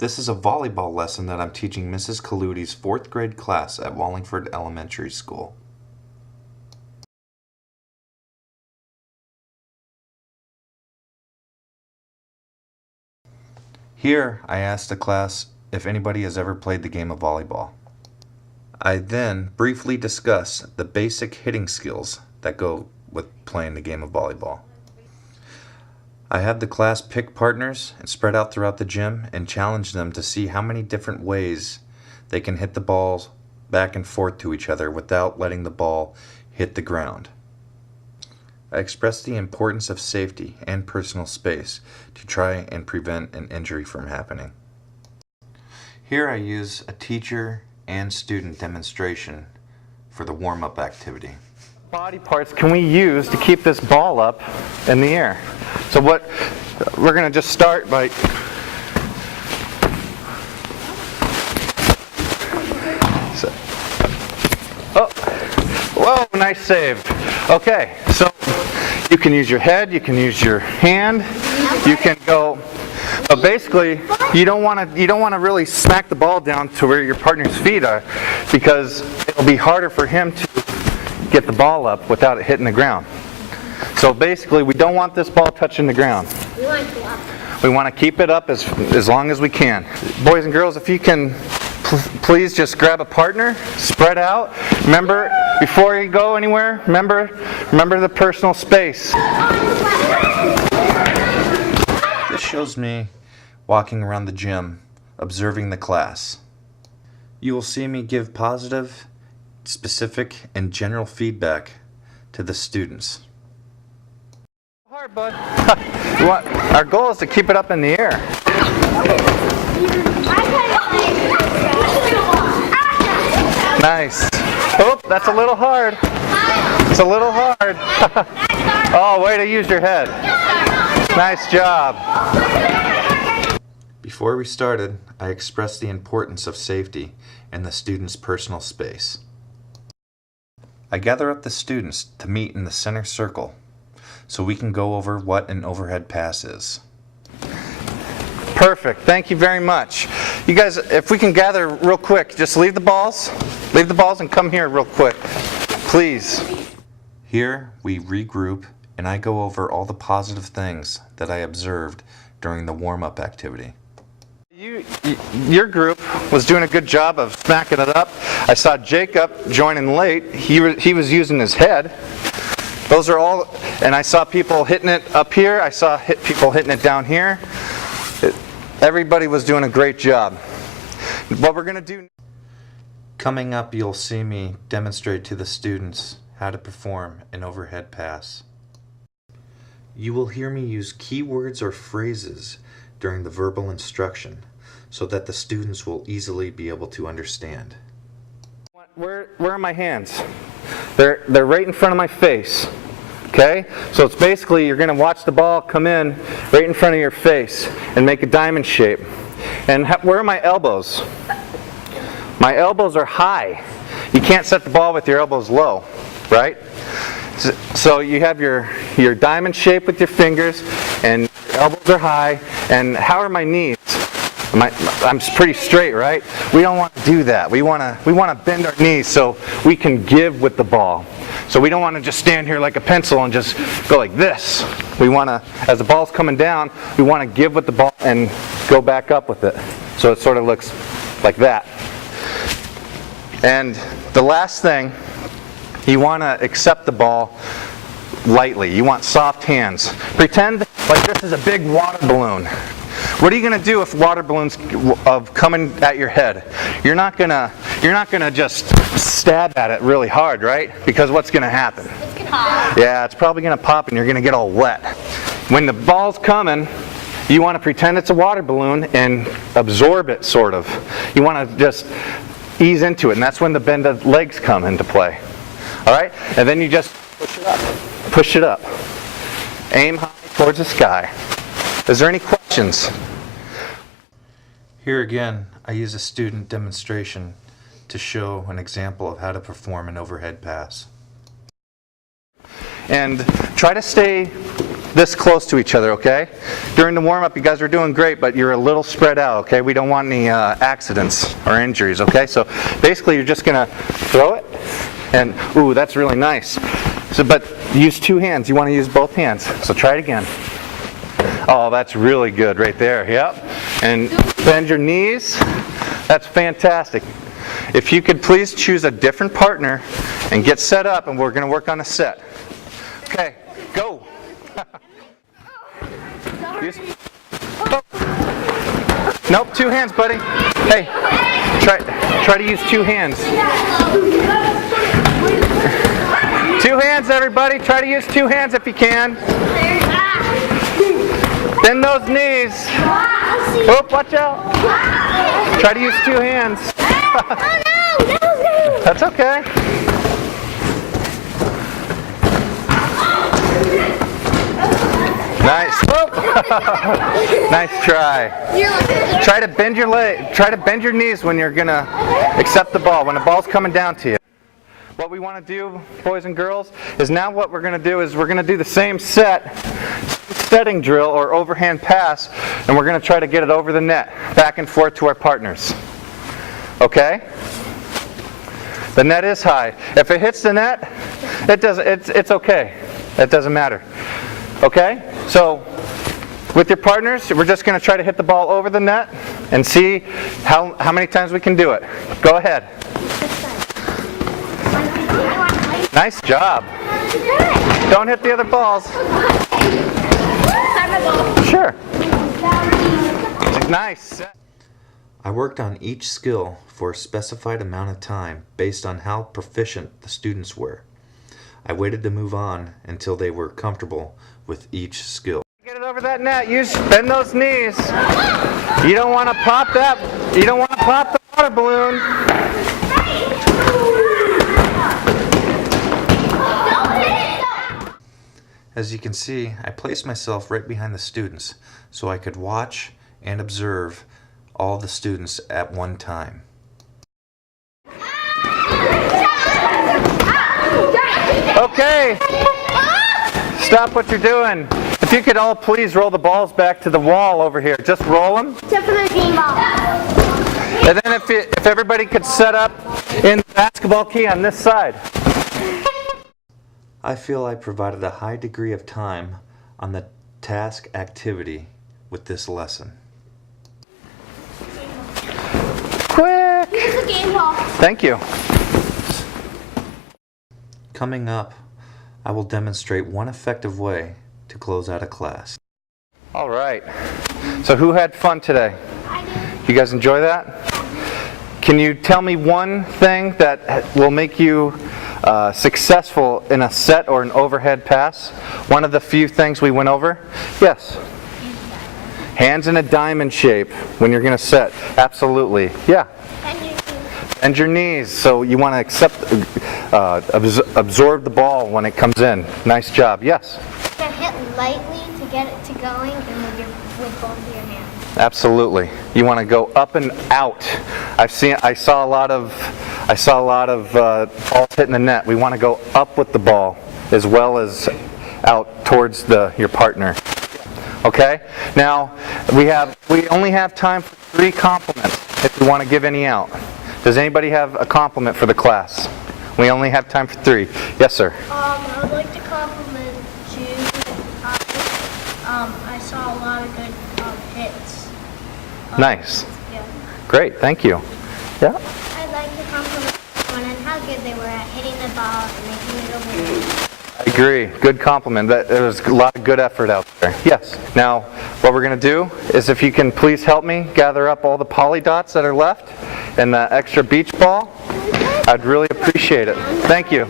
This is a volleyball lesson that I'm teaching Mrs. Kaluti's 4th grade class at Wallingford Elementary School. Here, I asked the class if anybody has ever played the game of volleyball. I then briefly discuss the basic hitting skills that go with playing the game of volleyball. I had the class pick partners and spread out throughout the gym and challenge them to see how many different ways they can hit the balls back and forth to each other without letting the ball hit the ground. I expressed the importance of safety and personal space to try and prevent an injury from happening. Here I use a teacher and student demonstration for the warm-up activity. Body parts can we use to keep this ball up in the air? So what we're going to just start by whoa, nice save. Okay, so you can use your head, you can use your hand, you can go. But basically, you don't want to really smack the ball down to where your partner's feet are, because it'll be harder for him to get the ball up without it hitting the ground. So basically, we don't want this ball touching the ground. We want to keep it up as long as we can. Boys and girls, if you can please just grab a partner, spread out. Remember, before you go anywhere, remember the personal space. This shows me walking around the gym, observing the class. You will see me give positive, specific, and general feedback to the students. Hard, bud. Our goal is to keep it up in the air. Nice. Oh, that's a little hard. It's a little hard. Oh, way to use your head. Nice job. Before we started, I expressed the importance of safety and the students' personal space. I gather up the students to meet in the center circle so we can go over what an overhead pass is. Perfect. Thank you very much. You guys, if we can gather real quick, just leave the balls and come here real quick, please. Here we regroup and I go over all the positive things that I observed during the warm-up activity. Your group was doing a good job of smacking it up. I saw Jacob joining late. He was using his head. Those are all, and I saw people hitting it up here. I saw people hitting it down here. Everybody was doing a great job. What we're going to do... Coming up, you'll see me demonstrate to the students how to perform an overhead pass. You will hear me use keywords or phrases during the verbal instruction so that the students will easily be able to understand. Where are my hands? They're right in front of my face. Okay? So it's basically you're going to watch the ball come in right in front of your face and make a diamond shape. And where are my elbows? My elbows are high. You can't set the ball with your elbows low, right? So you have your diamond shape with your fingers and your elbows are high. And how are my knees? I'm pretty straight, right? We don't want to do that. We want to bend our knees so we can give with the ball. So we don't want to just stand here like a pencil and just go like this. We want to, as the ball's coming down, we want to give with the ball and go back up with it. So it sort of looks like that. And the last thing, you want to accept the ball lightly. You want soft hands. Pretend like this is a big water balloon. What are you going to do if water balloons coming at your head? You're not going to just stab at it really hard, right? Because what's going to happen? It's going to pop. Yeah, it's probably going to pop and you're going to get all wet. When the ball's coming, you want to pretend it's a water balloon and absorb it, sort of. You want to just ease into it, and that's when the bend of legs come into play. All right? And then you just push it up. Push it up. Aim high towards the sky. Is there any questions? Here again, I use a student demonstration to show an example of how to perform an overhead pass. And try to stay this close to each other, okay? During the warm-up, you guys are doing great, but you're a little spread out, okay? We don't want any accidents or injuries, okay? So basically, you're just gonna throw it, and ooh, that's really nice. So, but use two hands. You want to use both hands. So try it again. Oh, that's really good right there. Yep. And bend your knees. That's fantastic. If you could please choose a different partner and get set up, and we're going to work on a set. Okay, go. Nope, two hands, buddy. Hey, try to use two hands. Two hands, everybody. Try to use two hands if you can. Bend those knees. Oh, watch out. Try to use two hands. That's okay. Nice. Oh. Nice try. Try to bend your leg. Try to bend your knees when you're gonna accept the ball. When the ball's coming down to you. What we want to do, boys and girls, is now what we're going to do is we're going to do the same setting drill or overhand pass, and we're going to try to get it over the net, back and forth to our partners. Okay? The net is high. If it hits the net, it's okay. It doesn't matter. Okay? So with your partners, we're just going to try to hit the ball over the net and see how many times we can do it. Go ahead. Nice job. Don't hit the other balls. Sure. Nice. I worked on each skill for a specified amount of time based on how proficient the students were. I waited to move on until they were comfortable with each skill. Get it over that net. Bend those knees. You don't want to pop that. You don't want to pop the water balloon. As you can see, I placed myself right behind the students so I could watch and observe all the students at one time. Okay, stop what you're doing. If you could all please roll the balls back to the wall over here. Just roll them. Except for the green ball. And then if everybody could set up in the basketball key on this side. I feel I provided a high degree of time on the task activity with this lesson. Quick! Here's the game ball. Thank you. Coming up, I will demonstrate one effective way to close out a class. All right. So who had fun today? I did. You guys enjoy that? Can you tell me one thing that will make you successful in a set or an overhead pass? One of the few things we went over? Yes. Hands in a diamond shape when you're going to set. Absolutely. Yeah. Bend your knees. So you want to absorb the ball when it comes in. Nice job. Yes. To hit lightly to get it to going and with both of your hands. Absolutely. You want to go up and out. I saw a lot of balls hitting the net. We want to go up with the ball as well as out towards your partner. Okay? Now we only have time for 3 compliments if we want to give any out. Does anybody have a compliment for the class? We only have time for 3. Yes, sir. I would like to compliment you. I saw a lot of good hits. Nice. Yeah. Great. Thank you. Yeah. I'd like to compliment everyone and how good they were at hitting the ball and making it over there. I agree. Good compliment. There was a lot of good effort out there. Yes. Now, what we're going to do is if you can please help me gather up all the poly dots that are left and the extra beach ball, I'd really appreciate it. Thank you.